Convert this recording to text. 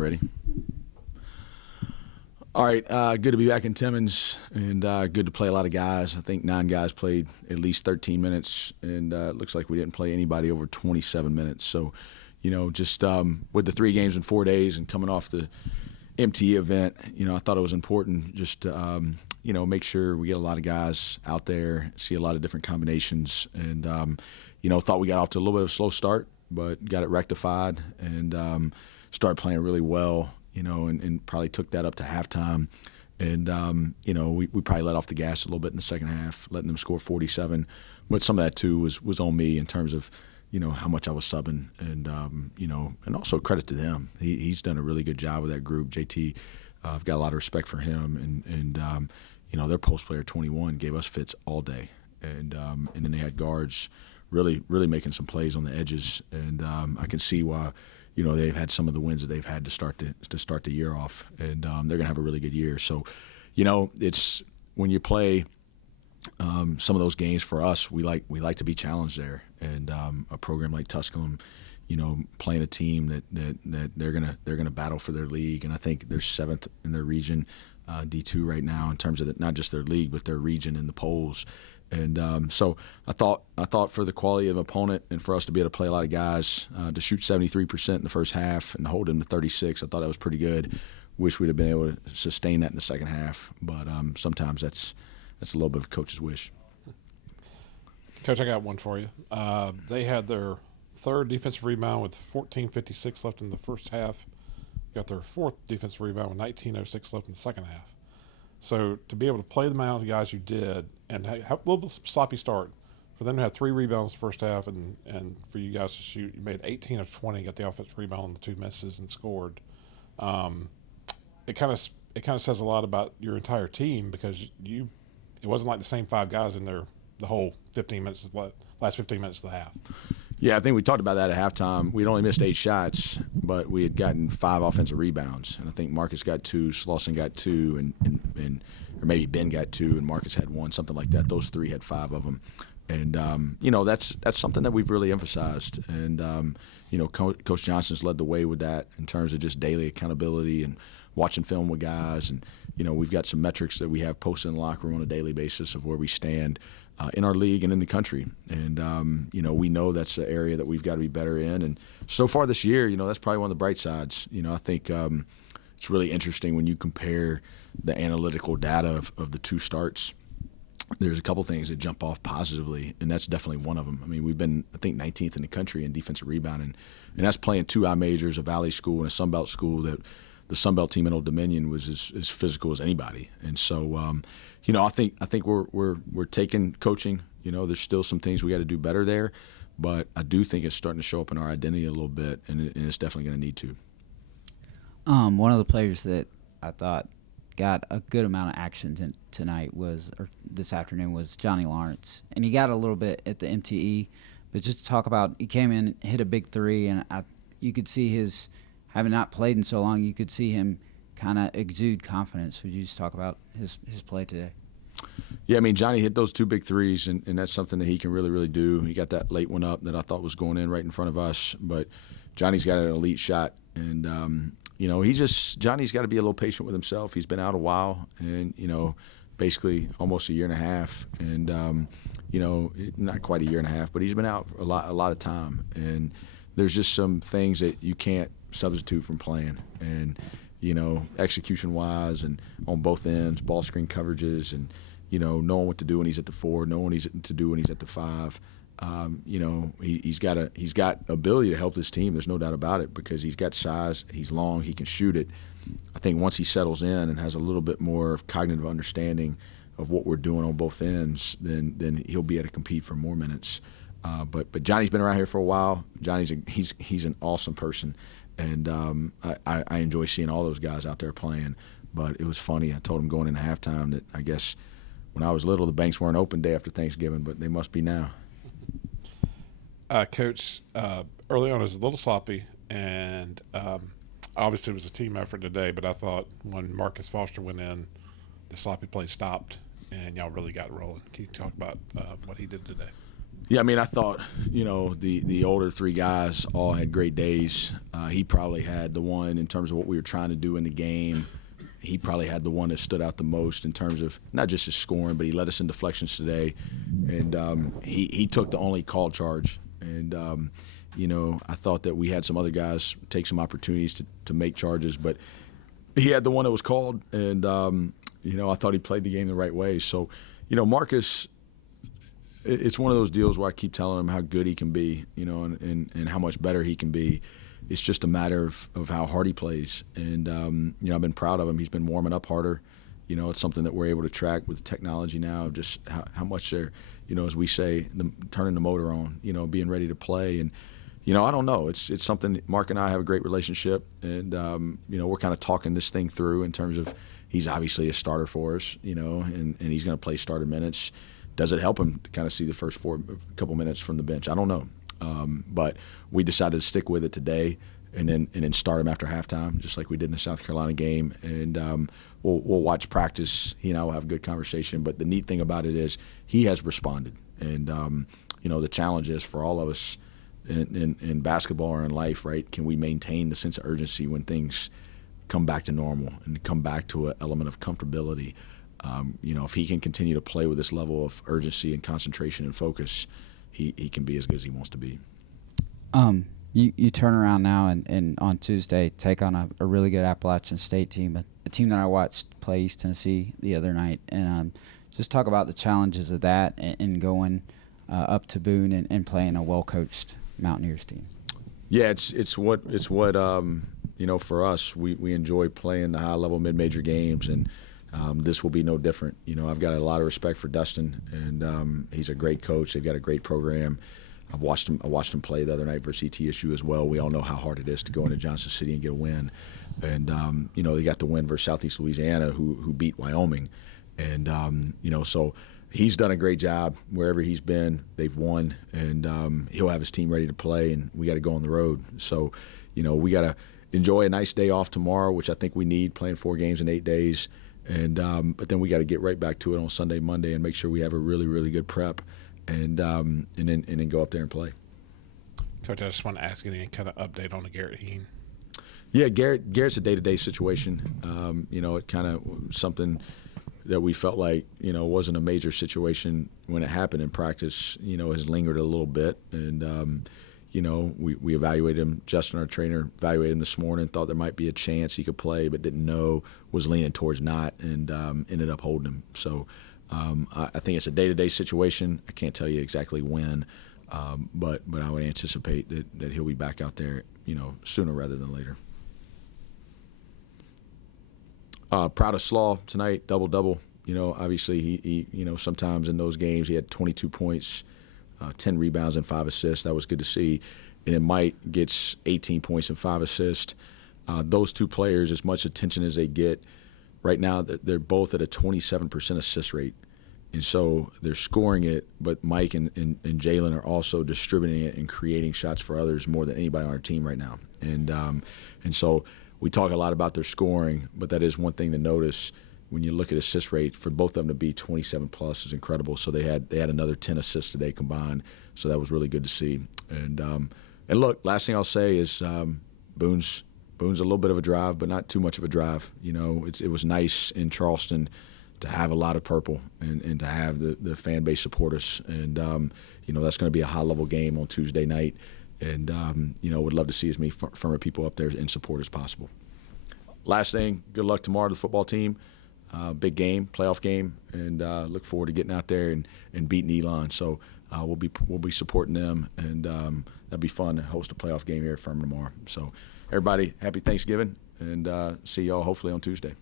Ready. All right, good to be back in Timmins, and good to play a lot of guys. I think 9 guys played at least 13 minutes, and it looks like we didn't play anybody over 27 minutes. So, just with the 3 games in 4 days and coming off the MTE event, I thought it was important just to, make sure we get a lot of guys out there, see a lot of different combinations, and, thought we got off to a little bit of a slow start, but got it rectified and started playing really well, and probably took that up to halftime. And, we probably let off the gas a little bit in the second half, letting them score 47. But some of that, too, was on me in terms of, how much I was subbing. And, and also credit to them. He's done a really good job with that group. JT, I've got a lot of respect for him. And their post player, 21, gave us fits all day. And then they had guards really, really making some plays on the edges. And I can see why – they've had some of the wins that they've had to start the year off, and they're going to have a really good year. So, it's when you play some of those games for us, we like to be challenged there, and a program like Tusculum, playing a team that they're gonna battle for their league, and I think they're 7th in their region, D2 right now in terms of not just their league but their region in the polls. And so I thought for the quality of opponent and for us to be able to play a lot of guys, to shoot 73% in the first half and hold them to 36, I thought that was pretty good. Wish we'd have been able to sustain that in the second half, but sometimes that's a little bit of a coach's wish. Coach, I got one for you. They had their 3rd defensive rebound with 14:56 left in the first half. Got their 4th defensive rebound with 19:06 left in the second half. So to be able to play the amount of guys you did and have a little bit of sloppy start, for them to have 3 rebounds first half and for you guys to shoot, you made 18 of 20, got the offensive rebound on the 2 misses and scored. It kind of says a lot about your entire team because it wasn't like the same 5 guys in there the whole 15 minutes, last 15 minutes of the half. Yeah, I think we talked about that at halftime. We'd only missed 8 shots, but we had gotten 5 offensive rebounds. And I think Marcus got 2, Slauson got 2, or maybe Ben got 2, and Marcus had 1, something like that. Those 3 had 5 of them. And, that's something that we've really emphasized. And, Coach Johnson's led the way with that in terms of just daily accountability and watching film with guys. And, we've got some metrics that we have posted in the locker room on a daily basis of where we stand in our league and in the country. And, we know that's the area that we've got to be better in. And so far this year, that's probably one of the bright sides. I think it's really interesting when you compare the analytical data of the 2 starts. There's a couple things that jump off positively, and that's definitely one of them. I mean, we've been, I think, 19th in the country in defensive rebounding, and that's playing 2 I-majors, a Valley school and a Sunbelt school that the Sunbelt team in Old Dominion was as physical as anybody. And so, I think we're taking coaching. There's still some things we got to do better there, but I do think it's starting to show up in our identity a little bit, and it's definitely going to need to. One of the players that I thought got a good amount of action tonight this afternoon was Johnny Lawrence, and he got a little bit at the MTE, but just to talk about, he came in, hit a big 3, and you could see his, having not played in so long, you could see him kind of exude confidence. Would you just talk about his play today? Yeah, I mean, Johnny hit those 2 big threes, and that's something that he can really, really do. He got that late one up that I thought was going in right in front of us, but Johnny's got an elite shot, and Johnny's got to be a little patient with himself. He's been out a while, and basically almost a year and a half, and not quite a year and a half, but he's been out for a lot of time, and there's just some things that you can't substitute from playing, and execution-wise and on both ends, ball screen coverages, and knowing what to do when he's at the 4, knowing what to do when he's at the 5. He's got ability to help this team. There's no doubt about it because he's got size, he's long, he can shoot it. I think once he settles in and has a little bit more of cognitive understanding of what we're doing on both ends, then he'll be able to compete for more minutes. But Johnny's been around here for a while. He's an awesome person, and I enjoy seeing all those guys out there playing. But it was funny. I told him going into halftime that I guess when I was little, the banks weren't open day after Thanksgiving, but they must be now. Coach, early on it was a little sloppy, and obviously it was a team effort today, but I thought when Marcus Foster went in, the sloppy play stopped, and y'all really got rolling. Can you talk about what he did today? Yeah, I mean, I thought, the older three guys all had great days. He probably had the one in terms of what we were trying to do in the game. He probably had the one that stood out the most in terms of not just his scoring, but he led us in deflections today. And he took the only called charge. And, I thought that we had some other guys take some opportunities to make charges, but he had the one that was called. And, I thought he played the game the right way. So, Marcus, it's one of those deals where I keep telling him how good he can be, and how much better he can be. It's just a matter of how hard he plays. And, I've been proud of him. He's been warming up harder. It's something that we're able to track with technology now, just how much they're, as we say, turning the motor on, being ready to play. And, I don't know. It's something. Mark and I have a great relationship. And, we're kind of talking this thing through in terms of he's obviously a starter for us, and he's going to play starter minutes. Does it help him to kind of see the first couple minutes from the bench? I don't know. But we decided to stick with it today and then start him after halftime, just like we did in the South Carolina game. And we'll watch practice. He and I will have a good conversation. But the neat thing about it is he has responded. And, the challenge is for all of us in basketball or in life, right, can we maintain the sense of urgency when things come back to normal and come back to an element of comfortability? If he can continue to play with this level of urgency and concentration and focus, he can be as good as he wants to be. You turn around now and on Tuesday take on a really good Appalachian State team, a team that I watched play East Tennessee the other night, and just talk about the challenges of that and going up to Boone and playing a well-coached Mountaineers team. Yeah, it's what for us, we enjoy playing the high-level mid-major games, and this will be no different. I've got a lot of respect for Dustin, and he's a great coach. They've got a great program. I watched him play the other night versus ETSU as well. We all know how hard it is to go into Johnson City and get a win. And, they got the win versus Southeast Louisiana, who beat Wyoming. And, so he's done a great job wherever he's been. They've won, and he'll have his team ready to play, and we got to go on the road. So, we got to enjoy a nice day off tomorrow, which I think we need, playing 4 games in 8 days. And but then we got to get right back to it on Sunday, Monday, and make sure we have a really, really good prep, and then go up there and play. Coach, I just want to ask you any kind of update on the Garrett Heen. Yeah, Garrett's a day-to-day situation. It kind of something that we felt like wasn't a major situation when it happened in practice. Has lingered a little bit, and we evaluated him. Justin, our trainer, evaluated him this morning, thought there might be a chance he could play, but didn't know, was leaning towards not, and ended up holding him. So I think it's a day-to-day situation. I can't tell you exactly when, but I would anticipate that he'll be back out there, sooner rather than later. Proud of Slaw tonight, double-double. Obviously he sometimes in those games he had 22 points, 10 rebounds and 5 assists. That was good to see. And then Mike gets 18 points and 5 assists. Those two players, as much attention as they get, right now they're both at a 27% assist rate. And so they're scoring it, but Mike and Jalen are also distributing it and creating shots for others more than anybody on our team right now. And so we talk a lot about their scoring, but that is one thing to notice. When you look at assist rate, for both of them to be 27 plus is incredible. So they had another 10 assists today combined. So that was really good to see. And look, last thing I'll say is Boone's a little bit of a drive, but not too much of a drive. It was nice in Charleston to have a lot of purple and to have the fan base support us. And that's going to be a high level game on Tuesday night. And would love to see as many Furman people up there in support as possible. Last thing, good luck tomorrow to the football team. Big game, playoff game, and look forward to getting out there and beating Elon. So we'll be supporting them, and that'd be fun to host a playoff game here at Furman tomorrow. So everybody, happy Thanksgiving, and see y'all hopefully on Tuesday.